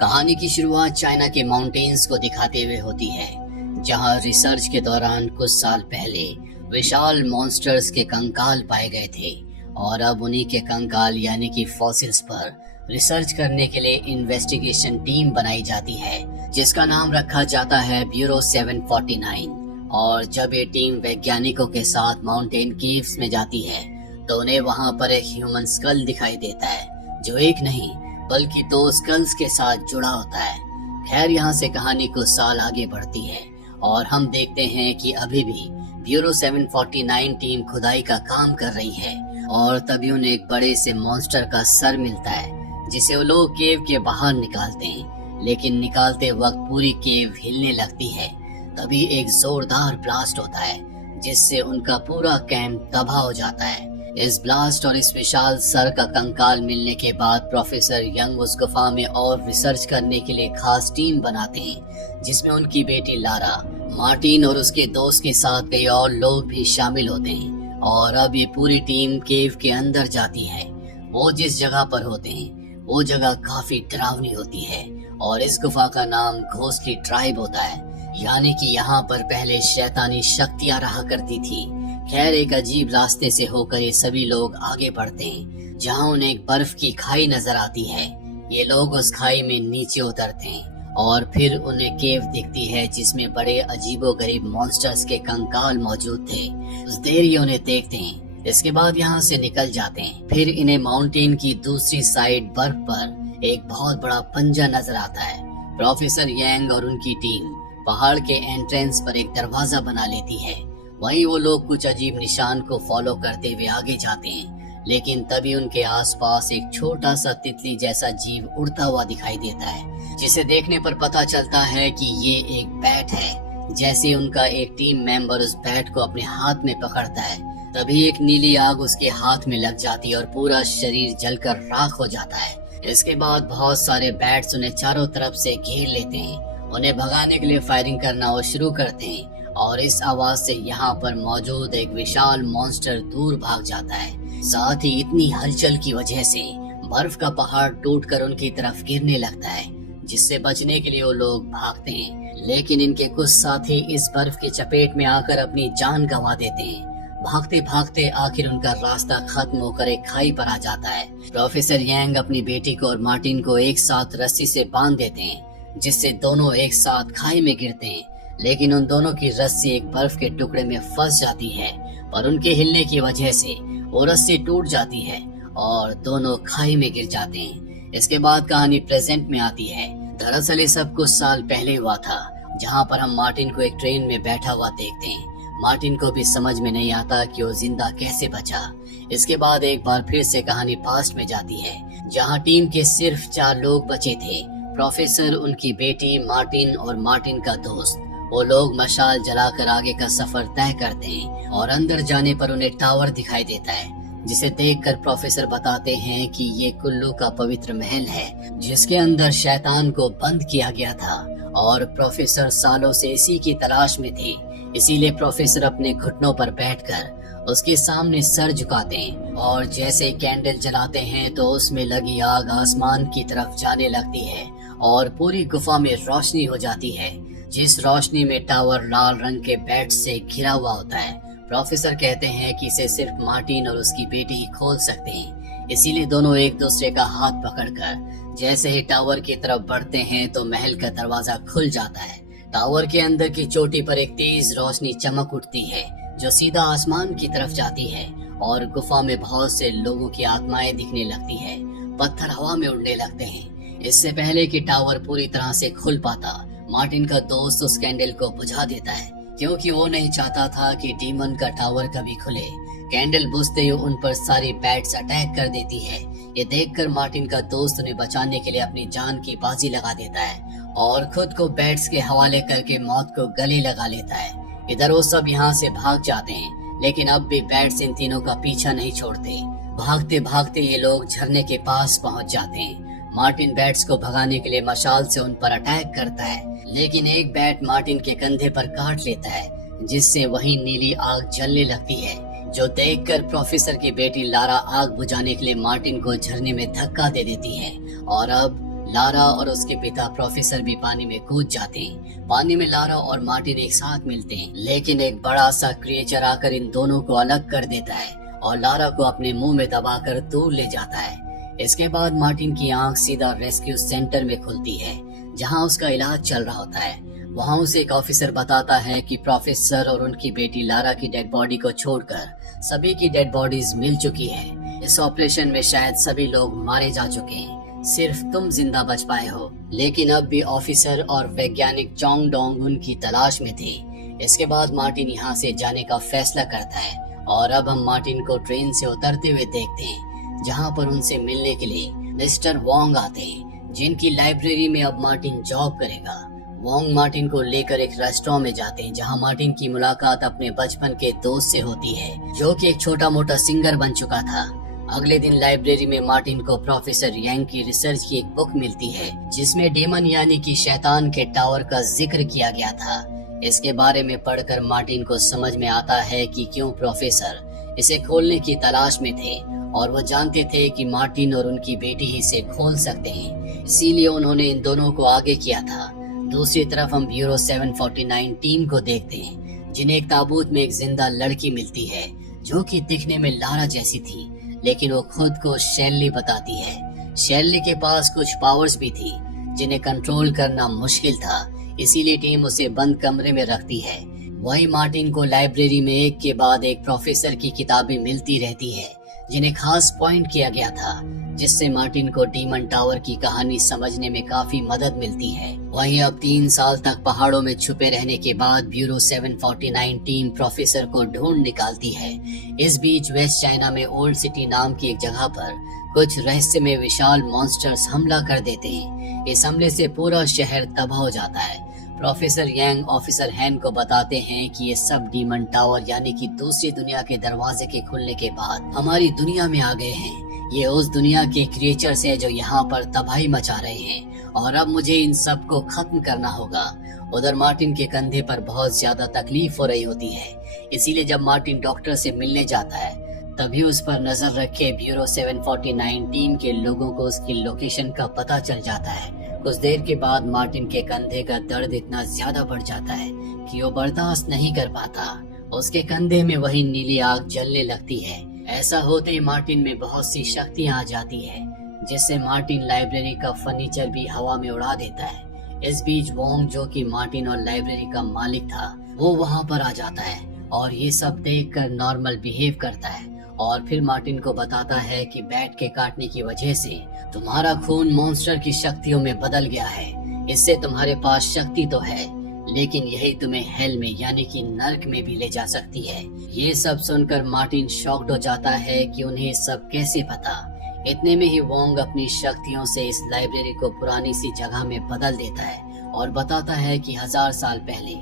कहानी की शुरुआत चाइना के माउंटेन्स को दिखाते हुए होती है, जहां रिसर्च के दौरान कुछ साल पहले विशाल मॉन्स्टर्स के कंकाल पाए गए थे और अब उन्हीं के कंकाल यानी कि फॉसिल्स पर रिसर्च करने के लिए इन्वेस्टिगेशन टीम बनाई जाती है, जिसका नाम रखा जाता है ब्यूरो 749। और जब ये टीम वैज्ञानिकों के साथ माउंटेन केव्स में जाती है तो उन्हें वहां पर एक ह्यूमन स्कल दिखाई देता है, जो एक नहीं बल्कि दो स्कल्स के साथ जुड़ा होता है। खैर, यहाँ से कहानी कुछ साल आगे बढ़ती है और हम देखते हैं कि अभी भी ब्यूरो 749 टीम खुदाई का काम कर रही है और तभी उन्हें एक बड़े से मॉन्स्टर का सर मिलता है, जिसे वो लोग केव के बाहर निकालते हैं। लेकिन निकालते वक्त पूरी केव हिलने लगती है। तभी एक जोरदार ब्लास्ट होता है जिससे उनका पूरा कैंप तबाह हो जाता है। इस ब्लास्ट और इस विशाल सर का कंकाल मिलने के बाद प्रोफेसर यंग उस गुफा में और रिसर्च करने के लिए खास टीम बनाते हैं, जिसमें उनकी बेटी लारा, मार्टिन और उसके दोस्त के साथ कई और लोग भी शामिल होते हैं। और अब ये पूरी टीम केव के अंदर जाती है। वो जिस जगह पर होते हैं वो जगह काफी डरावनी होती है और इस गुफा का नाम घोस्टली ट्राइब होता है, यानी कि यहाँ पर पहले शैतानी शक्तियाँ रहा करती थी। खैर, एक अजीब रास्ते से होकर ये सभी लोग आगे बढ़ते हैं, जहाँ उन्हें एक बर्फ की खाई नजर आती है। ये लोग उस खाई में नीचे उतरते हैं और फिर उन्हें केव दिखती है जिसमें बड़े अजीबोगरीब मॉन्स्टर्स के कंकाल मौजूद थे। उस देर ये उन्हें देखते हैं। इसके बाद यहाँ से निकल जाते हैं। फिर इन्हें माउंटेन की दूसरी साइड बर्फ पर एक बहुत बड़ा पंजा नजर आता है। प्रोफेसर यांग और उनकी टीम पहाड़ के एंट्रेंस पर एक दरवाजा बना लेती है। वहीं वो लोग कुछ अजीब निशान को फॉलो करते हुए आगे जाते हैं, लेकिन तभी उनके आसपास एक छोटा सा तितली जैसा जीव उड़ता हुआ दिखाई देता है, जिसे देखने पर पता चलता है कि ये एक बैट है। जैसे उनका एक टीम मेंबर उस बैट को अपने हाथ में पकड़ता है, तभी एक नीली आग उसके हाथ में लग जाती है और पूरा शरीर जलकर राख हो जाता है। इसके बाद बहुत सारे बैट्स उन्हें चारों तरफ से घेर लेते हैं। उन्हें भगाने के लिए फायरिंग करना वो शुरू करते हैं और इस आवाज से यहाँ पर मौजूद एक विशाल मॉन्स्टर दूर भाग जाता है। साथ ही इतनी हलचल की वजह से बर्फ का पहाड़ टूटकर उनकी तरफ गिरने लगता है, जिससे बचने के लिए वो लोग भागते हैं। लेकिन इनके कुछ साथी इस बर्फ की चपेट में आकर अपनी जान गंवा देते हैं। भागते भागते आखिर उनका रास्ता खत्म होकर एक खाई पर आ जाता है। प्रोफेसर यांग अपनी बेटी को और मार्टिन को एक साथ रस्सी से बांध देते हैं, जिससे दोनों एक साथ खाई में गिरते हैं। लेकिन उन दोनों की रस्सी एक बर्फ के टुकड़े में फंस जाती है, पर उनके हिलने की वजह से वो रस्सी टूट जाती है और दोनों खाई में गिर जाते हैं। इसके बाद कहानी प्रेजेंट में आती है। दरअसल ये सब कुछ साल पहले हुआ था, जहाँ पर हम मार्टिन को एक ट्रेन में बैठा हुआ देखते हैं। मार्टिन को भी समझ में नहीं आता कि वो जिंदा कैसे बचा। इसके बाद एक बार फिर से कहानी पास्ट में जाती है, जहाँ टीम के सिर्फ 4 लोग बचे थे, प्रोफेसर, उनकी बेटी, मार्टिन और मार्टिन का दोस्त। वो लोग मशाल जलाकर आगे का सफर तय करते हैं और अंदर जाने पर उन्हें टावर दिखाई देता है, जिसे देखकर प्रोफेसर बताते हैं कि ये कुल्लू का पवित्र महल है, जिसके अंदर शैतान को बंद किया गया था और प्रोफेसर सालों से इसी की तलाश में थे। इसीलिए प्रोफेसर अपने घुटनों पर बैठकर उसके सामने सर झुकाते हैं और जैसे कैंडल जलाते हैं तो उसमें लगी आग आसमान की तरफ जाने लगती है और पूरी गुफा में रोशनी हो जाती है, जिस रोशनी में टावर लाल रंग के बैट से घिरा हुआ होता है। प्रोफेसर कहते हैं कि इसे सिर्फ मार्टिन और उसकी बेटी ही खोल सकते हैं। इसीलिए दोनों एक दूसरे का हाथ पकड़कर जैसे ही टावर की तरफ बढ़ते हैं तो महल का दरवाजा खुल जाता है। टावर के अंदर की चोटी पर एक तेज रोशनी चमक उठती है, जो सीधा आसमान की तरफ जाती है और गुफा में बहुत से लोगों की आत्माएं दिखने लगती है। पत्थर हवा में उड़ने लगते हैं। इससे पहले कि टावर पूरी तरह से खुल पाता, मार्टिन का दोस्त उस कैंडल को बुझा देता है, क्योंकि वो नहीं चाहता था कि डीमन का टावर कभी खुले। कैंडल बुझते ही उन पर सारी बैट्स अटैक कर देती है। ये देखकर मार्टिन का दोस्त उन्हें बचाने के लिए अपनी जान की बाजी लगा देता है और खुद को बैट्स के हवाले करके मौत को गले लगा लेता है। इधर वो सब यहाँ से भाग जाते हैं, लेकिन अब भी बैट्स इन तीनों का पीछा नहीं छोड़ते। भागते भागते ये लोग झरने के पास पहुँच जाते हैं। मार्टिन बैट्स को भगाने के लिए मशाल से उन पर अटैक करता है, लेकिन एक बैट मार्टिन के कंधे पर काट लेता है, जिससे वही नीली आग जलने लगती है, जो देखकर प्रोफेसर की बेटी लारा आग बुझाने के लिए मार्टिन को झरने में धक्का दे देती है और अब लारा और उसके पिता प्रोफेसर भी पानी में कूद जाते हैं। पानी में लारा और मार्टिन एक साथ मिलते हैं, लेकिन एक बड़ा सा क्रिएचर आकर इन दोनों को अलग कर देता है और लारा को अपने मुंह में दबाकर दूर ले जाता है। इसके बाद मार्टिन की आंख सीधा रेस्क्यू सेंटर में खुलती है, जहां उसका इलाज चल रहा होता है। वहां उसे एक ऑफिसर बताता है कि प्रोफेसर और उनकी बेटी लारा की डेड बॉडी को छोड़कर सभी की डेड बॉडीज मिल चुकी है। इस ऑपरेशन में शायद सभी लोग मारे जा चुके हैं, सिर्फ तुम जिंदा बच पाए हो। लेकिन अब भी ऑफिसर और वैज्ञानिक चोंग डोंग उनकी तलाश में थे। इसके बाद मार्टिन यहाँ से जाने का फैसला करता है और अब हम मार्टिन को ट्रेन से उतरते हुए देखते हैं, जहाँ पर उनसे मिलने के लिए मिस्टर वोंग आते हैं, जिनकी लाइब्रेरी में अब मार्टिन जॉब करेगा। वोंग मार्टिन को लेकर एक रेस्टोरेंट में जाते हैं, जहां मार्टिन की मुलाकात अपने बचपन के दोस्त से होती है, जो कि एक छोटा मोटा सिंगर बन चुका था। अगले दिन लाइब्रेरी में मार्टिन को प्रोफेसर यांग की रिसर्च की एक बुक मिलती है, जिसमें डेमन यानी कि शैतान के टावर का जिक्र किया गया था। इसके बारे में पढ़कर मार्टिन को समझ में आता है कि क्यों प्रोफेसर इसे खोलने की तलाश में थे, और वो जानते थे कि मार्टिन और उनकी बेटी ही इसे खोल सकते हैं, इसीलिए उन्होंने इन दोनों को आगे किया था। दूसरी तरफ हम ब्यूरो 749 टीम को देखते हैं, जिन्हें एक ताबूत में एक जिंदा लड़की मिलती है, जो कि दिखने में लारा जैसी थी, लेकिन वो खुद को शेरली बताती है। शेरली के पास कुछ पावर्स भी थी, जिन्हें कंट्रोल करना मुश्किल था, इसीलिए टीम उसे बंद कमरे में रखती है। वही मार्टिन को लाइब्रेरी में एक के बाद एक प्रोफेसर की किताबें मिलती रहती है, जिन्हें खास पॉइंट किया गया था, जिससे मार्टिन को डीमन टावर की कहानी समझने में काफी मदद मिलती है। वहीं अब 3 साल तक पहाड़ों में छुपे रहने के बाद ब्यूरो 749 टीम प्रोफेसर को ढूंढ निकालती है। इस बीच वेस्ट चाइना में ओल्ड सिटी नाम की एक जगह पर कुछ रहस्यमय विशाल मॉन्स्टर्स हमला कर देते हैं। इस हमले से पूरा शहर तबाह हो जाता है। प्रोफेसर यांग ऑफिसर हैन को बताते हैं कि ये सब डीमन टावर यानी कि दूसरी दुनिया के दरवाजे के खुलने के बाद हमारी दुनिया में आ गए हैं। ये उस दुनिया के क्रिएचर्स हैं जो यहाँ पर तबाही मचा रहे हैं, और अब मुझे इन सब को खत्म करना होगा। उधर मार्टिन के कंधे पर बहुत ज्यादा तकलीफ हो रही होती है, इसीलिए जब मार्टिन डॉक्टर से मिलने जाता है, तभी उस पर नजर रखे ब्यूरो 749 टीम के लोगों को उसकी लोकेशन का पता चल जाता है। कुछ देर के बाद मार्टिन के कंधे का दर्द इतना ज्यादा बढ़ जाता है कि वो बर्दाश्त नहीं कर पाता। उसके कंधे में वही नीली आग जलने लगती है। ऐसा होते ही मार्टिन में बहुत सी शक्तियां आ जाती है, जिससे मार्टिन लाइब्रेरी का फर्नीचर भी हवा में उड़ा देता है। इस बीच वोंग, जो कि मार्टिन और लाइब्रेरी का मालिक था, वो वहाँ पर आ जाता है और ये सब देखकर नॉर्मल बिहेव करता है, और फिर मार्टिन को बताता है कि बैट के काटने की वजह से तुम्हारा खून मॉन्स्टर की शक्तियों में बदल गया है। इससे तुम्हारे पास शक्ति तो है, लेकिन यही तुम्हें हेल में यानी कि नर्क में भी ले जा सकती है। ये सब सुनकर मार्टिन शॉक्ड हो जाता है कि उन्हें सब कैसे पता। इतने में ही वोंग अपनी शक्तियों से इस लाइब्रेरी को पुरानी सी जगह में बदल देता है और बताता है कि 1000 साल पहले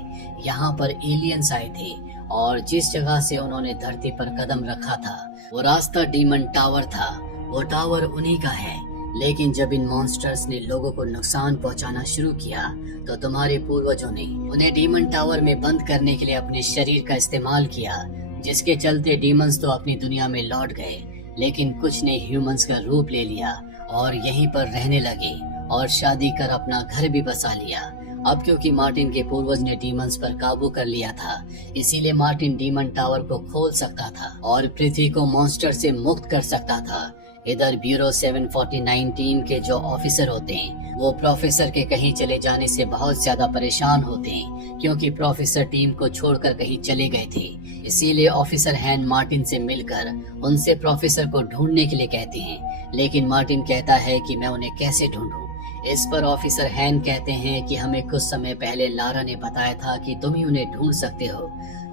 यहाँ पर एलियंस आए थे, और जिस जगह से उन्होंने धरती पर कदम रखा था वो रास्ता डीमन टावर था। वो टावर उन्हीं का है, लेकिन जब इन मॉन्स्टर्स ने लोगों को नुकसान पहुंचाना शुरू किया, तो तुम्हारे पूर्वजों ने उन्हें डीमन टावर में बंद करने के लिए अपने शरीर का इस्तेमाल किया, जिसके चलते डीमंस तो अपनी दुनिया में लौट गए, लेकिन कुछ ने ह्यूमंस का रूप ले लिया और यहीं पर रहने लगे और शादी कर अपना घर भी बसा लिया। अब क्योंकि मार्टिन के पूर्वज ने डीमंस पर काबू कर लिया था, इसीलिए मार्टिन डीमन टावर को खोल सकता था और पृथ्वी को मॉन्स्टर से मुक्त कर सकता था। इधर ब्यूरो 749 टीम के जो ऑफिसर होते हैं, वो प्रोफेसर के कहीं चले जाने से बहुत ज्यादा परेशान होते हैं, क्योंकि प्रोफेसर टीम को छोड़कर कहीं चले गए थे। इसीलिए ऑफिसर हैन मार्टिन से मिलकर उनसे प्रोफेसर को ढूंढने के लिए कहते हैं, लेकिन मार्टिन कहता है कि मैं उन्हें कैसे ढूंढूं। इस पर ऑफिसर हैन कहते हैं कि हमें कुछ समय पहले लारा ने बताया था कि तुम ही उन्हें ढूंढ सकते हो।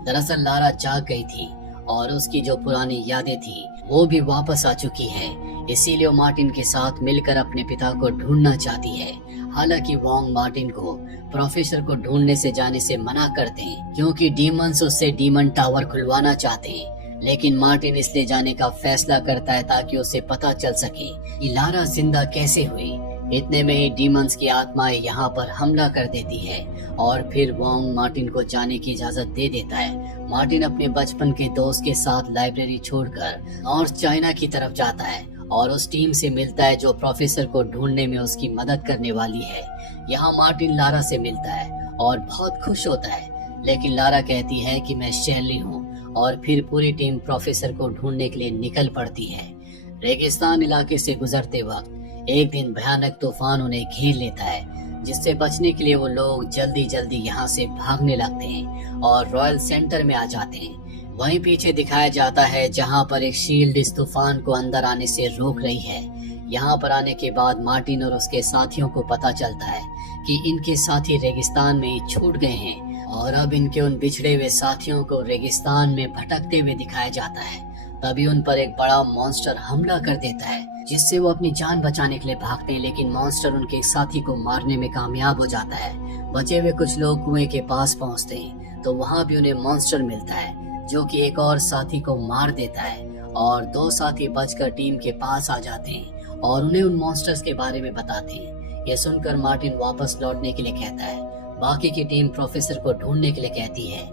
दरअसल लारा जाग गई थी और उसकी जो पुरानी यादें थी वो भी वापस आ चुकी है, इसीलिए वो मार्टिन के साथ मिलकर अपने पिता को ढूंढना चाहती है। हालांकि वोंग मार्टिन को प्रोफेसर को ढूंढने से जाने से मना करते हैं, क्योंकि डीमंस उससे डीमन टावर खुलवाना चाहते हैं, लेकिन मार्टिन इसलिए जाने का फैसला करता है ताकि उसे पता चल सके कि लारा जिंदा कैसे हुई। इतने में ही डीमंस की आत्माएं यहाँ पर हमला कर देती है और फिर वोंग मार्टिन को जाने की इजाजत दे देता है। मार्टिन अपने बचपन के दोस्त के साथ लाइब्रेरी छोड़कर नॉर्थ चाइना की तरफ जाता है और उस टीम से मिलता है जो प्रोफेसर को ढूंढने में उसकी मदद करने वाली है। यहाँ मार्टिन लारा से मिलता है और बहुत खुश होता है, लेकिन लारा कहती है कि मैं शैली हूँ, और फिर पूरी टीम प्रोफेसर को ढूंढने के लिए निकल पड़ती है। रेगिस्तान इलाके से गुजरते वक्त एक दिन भयानक तूफान उन्हें घेर लेता है, जिससे बचने के लिए वो लोग जल्दी जल्दी यहाँ से भागने लगते हैं और रॉयल सेंटर में आ जाते हैं। वहीं पीछे दिखाया जाता है जहाँ पर एक शील्ड इस तूफान को अंदर आने से रोक रही है। यहाँ पर आने के बाद मार्टिन और उसके साथियों को पता चलता है कि इनके साथी रेगिस्तान में ही छूट गए हैं और अब इनके उन बिछड़े हुए साथियों को रेगिस्तान में भटकते हुए दिखाया जाता है। तभी उन पर एक बड़ा मॉन्स्टर हमला कर देता है, जिससे वो अपनी जान बचाने के लिए भागते हैं, लेकिन मॉन्स्टर उनके साथी को मारने में कामयाब हो जाता है। बचे हुए कुछ लोग कुएं के पास पहुंचते हैं तो वहां भी उन्हें मॉन्स्टर मिलता है, जो कि एक और साथी को मार देता है, और दो साथी बचकर टीम के पास आ जाते हैं और उन्हें उन मॉन्स्टर्स के बारे में बताते हैं। यह सुनकर मार्टिन वापस लौटने के लिए कहता है। बाकी की टीम प्रोफेसर को ढूंढने के लिए कहती है।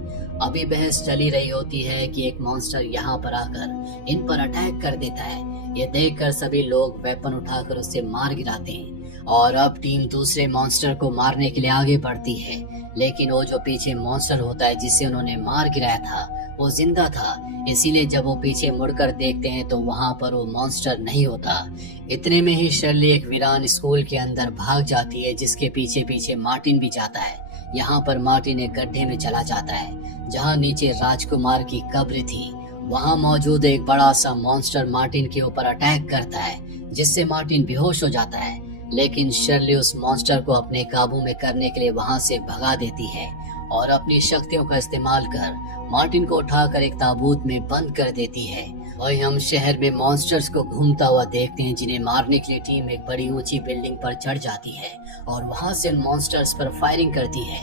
अभी बहस चली रही होती है कि एक मॉन्स्टर यहाँ पर आकर इन पर अटैक कर देता है। ये देखकर सभी लोग वेपन उठाकर उसे मार गिराते हैं और अब टीम दूसरे मॉन्स्टर को मारने के लिए आगे बढ़ती है, लेकिन वो जो पीछे मॉन्स्टर होता है जिसे उन्होंने मार गिराया था वो जिंदा था। इसीलिए जब वो पीछे मुड़कर देखते हैं तो वहाँ पर वो मॉन्स्टर नहीं होता। इतने में ही शर्ली एक वीरान स्कूल के अंदर भाग जाती है, जिसके पीछे पीछे मार्टिन भी जाता है। यहाँ पर मार्टिन एक गड्ढे में चला जाता है जहाँ नीचे राजकुमार की कब्र थी। वहाँ मौजूद एक बड़ा सा मॉन्स्टर मार्टिन के ऊपर अटैक करता है, जिससे मार्टिन बेहोश हो जाता है, लेकिन शर्ली उस मॉन्स्टर को अपने काबू में करने के लिए वहाँ से भगा देती है और अपनी शक्तियों का इस्तेमाल कर मार्टिन को उठाकर एक ताबूत में बंद कर देती है। वही हम शहर में मॉन्स्टर्स को घूमता हुआ देखते हैं, जिन्हें मारने के लिए टीम एक बड़ी ऊंची बिल्डिंग पर चढ़ जाती है और वहां से मॉन्स्टर्स पर फायरिंग करती है,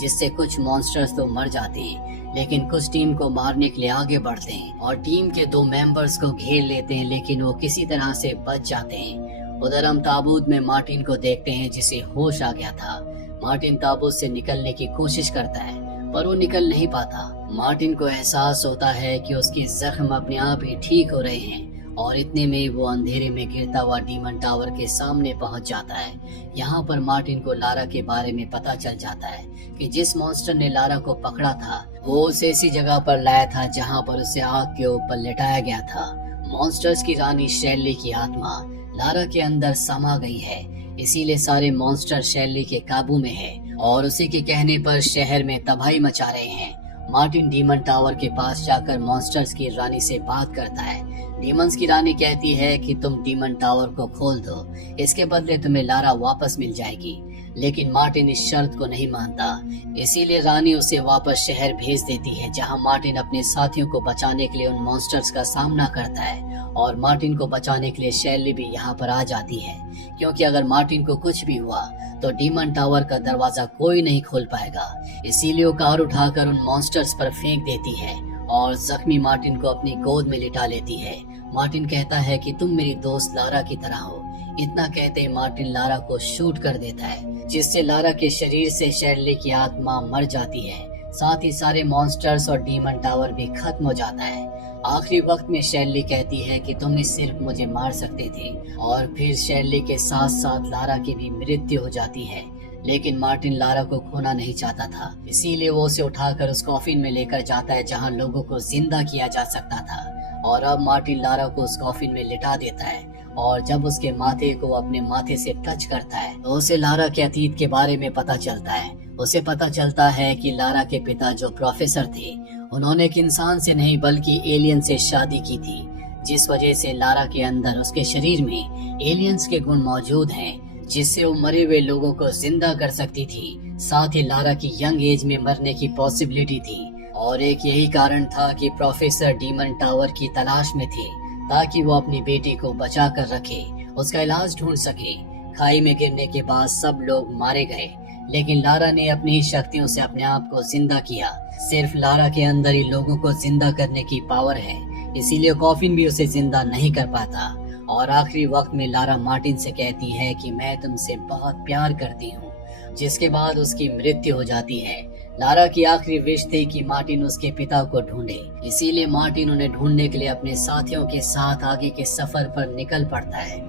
जिससे कुछ मॉन्स्टर्स तो मर जाते हैं, लेकिन कुछ टीम को मारने के लिए आगे बढ़ते हैं और टीम के 2 मेंबर्स को घेर लेते हैं, लेकिन वो किसी तरह से बच जाते हैं। उधर हम ताबूत में मार्टिन को देखते हैं, जिसे होश आ गया था। मार्टिन ताबूत से निकलने की कोशिश करता है, पर वो निकल नहीं पाता। मार्टिन को एहसास होता है कि उसके जख्म अपने आप ही ठीक हो रहे हैं और इतने में वो अंधेरे में गिरता हुआ डीमन टावर के सामने पहुंच जाता है। यहाँ पर मार्टिन को लारा के बारे में पता चल जाता है कि जिस मॉन्स्टर ने लारा को पकड़ा था वो उसे इसी जगह पर लाया था जहाँ पर उसे आग के ऊपर लेटाया गया था। मॉन्स्टर्स की रानी शैली की आत्मा लारा के अंदर समा गई है, इसीलिए सारे मॉन्स्टर शैली के काबू में है और उसी के कहने पर शहर में तबाही मचा रहे हैं। मार्टिन डीमन टावर के पास जाकर मॉन्स्टर्स की रानी से बात करता है। डीमंस की रानी कहती है कि तुम डीमन टावर को खोल दो, इसके बदले तुम्हें लारा वापस मिल जाएगी, लेकिन मार्टिन इस शर्त को नहीं मानता। इसीलिए रानी उसे वापस शहर भेज देती है, जहां मार्टिन अपने साथियों को बचाने के लिए उन मॉन्स्टर्स का सामना करता है और मार्टिन को बचाने के लिए शैली भी यहाँ पर आ जाती है, क्योंकि अगर मार्टिन को कुछ भी हुआ तो डीमन टावर का दरवाजा कोई नहीं खोल पाएगा। इसीलिए वो कार उठाकर उन मॉन्स्टर्स पर फेंक देती है और जख्मी मार्टिन को अपनी गोद में लिटा लेती है। मार्टिन कहता है कि तुम मेरी दोस्त लारा की तरह हो। इतना कहते मार्टिन लारा को शूट कर देता है, जिससे लारा के शरीर से शैली की आत्मा मर जाती है। साथ ही सारे मॉन्स्टर्स और डीमन टावर भी खत्म हो जाता है। आखिरी वक्त में शैली कहती है कि तुम सिर्फ मुझे मार सकते थे, और फिर शैली के साथ साथ लारा की भी मृत्यु हो जाती है। लेकिन मार्टिन लारा को खोना नहीं चाहता था, इसीलिए वो उसे उठाकर उस कॉफिन में लेकर जाता है जहां लोगों को जिंदा किया जा सकता था। और अब मार्टिन लारा को उस कॉफिन में लिटा देता है और जब उसके माथे को अपने माथे से टच करता है तो उसे लारा के अतीत के बारे में पता चलता है। उसे पता चलता है कि लारा के पिता जो प्रोफेसर थे, उन्होंने एक इंसान से नहीं बल्कि एलियन से शादी की थी, जिस वजह से लारा के अंदर उसके शरीर में एलियंस के गुण मौजूद हैं, जिससे वो मरे हुए लोगों को जिंदा कर सकती थी। साथ ही लारा की यंग एज में मरने की पॉसिबिलिटी थी और एक यही कारण था कि प्रोफेसर डीमन टावर की तलाश में थे, ताकि वो अपनी बेटी को बचा कर रखे, उसका इलाज ढूंढ सके। खाई में गिरने के बाद सब लोग मारे गए, लेकिन लारा ने अपनी ही शक्तियों से अपने आप को जिंदा किया। सिर्फ लारा के अंदर ही लोगों को जिंदा करने की पावर है, इसीलिए कॉफिन भी उसे जिंदा नहीं कर पाता। और आखिरी वक्त में लारा मार्टिन से कहती है कि मैं तुमसे बहुत प्यार करती हूँ, जिसके बाद उसकी मृत्यु हो जाती है। लारा की आखिरी विश थी कि मार्टिन उसके पिता को ढूंढे, इसीलिए मार्टिन उन्हें ढूंढने के लिए अपने साथियों के साथ आगे के सफर पर निकल पड़ता है।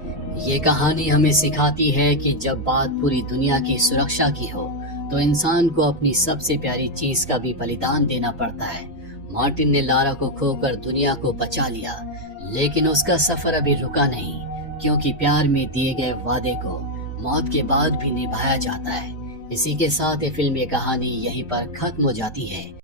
ये कहानी हमें सिखाती है कि जब बात पूरी दुनिया की सुरक्षा की हो तो इंसान को अपनी सबसे प्यारी चीज का भी बलिदान देना पड़ता है। मार्टिन ने लारा को खोकर दुनिया को बचा लिया, लेकिन उसका सफर अभी रुका नहीं, क्योंकि प्यार में दिए गए वादे को मौत के बाद भी निभाया जाता है। इसी के साथ ये फिल्म, ये कहानी यहीं पर खत्म हो जाती है।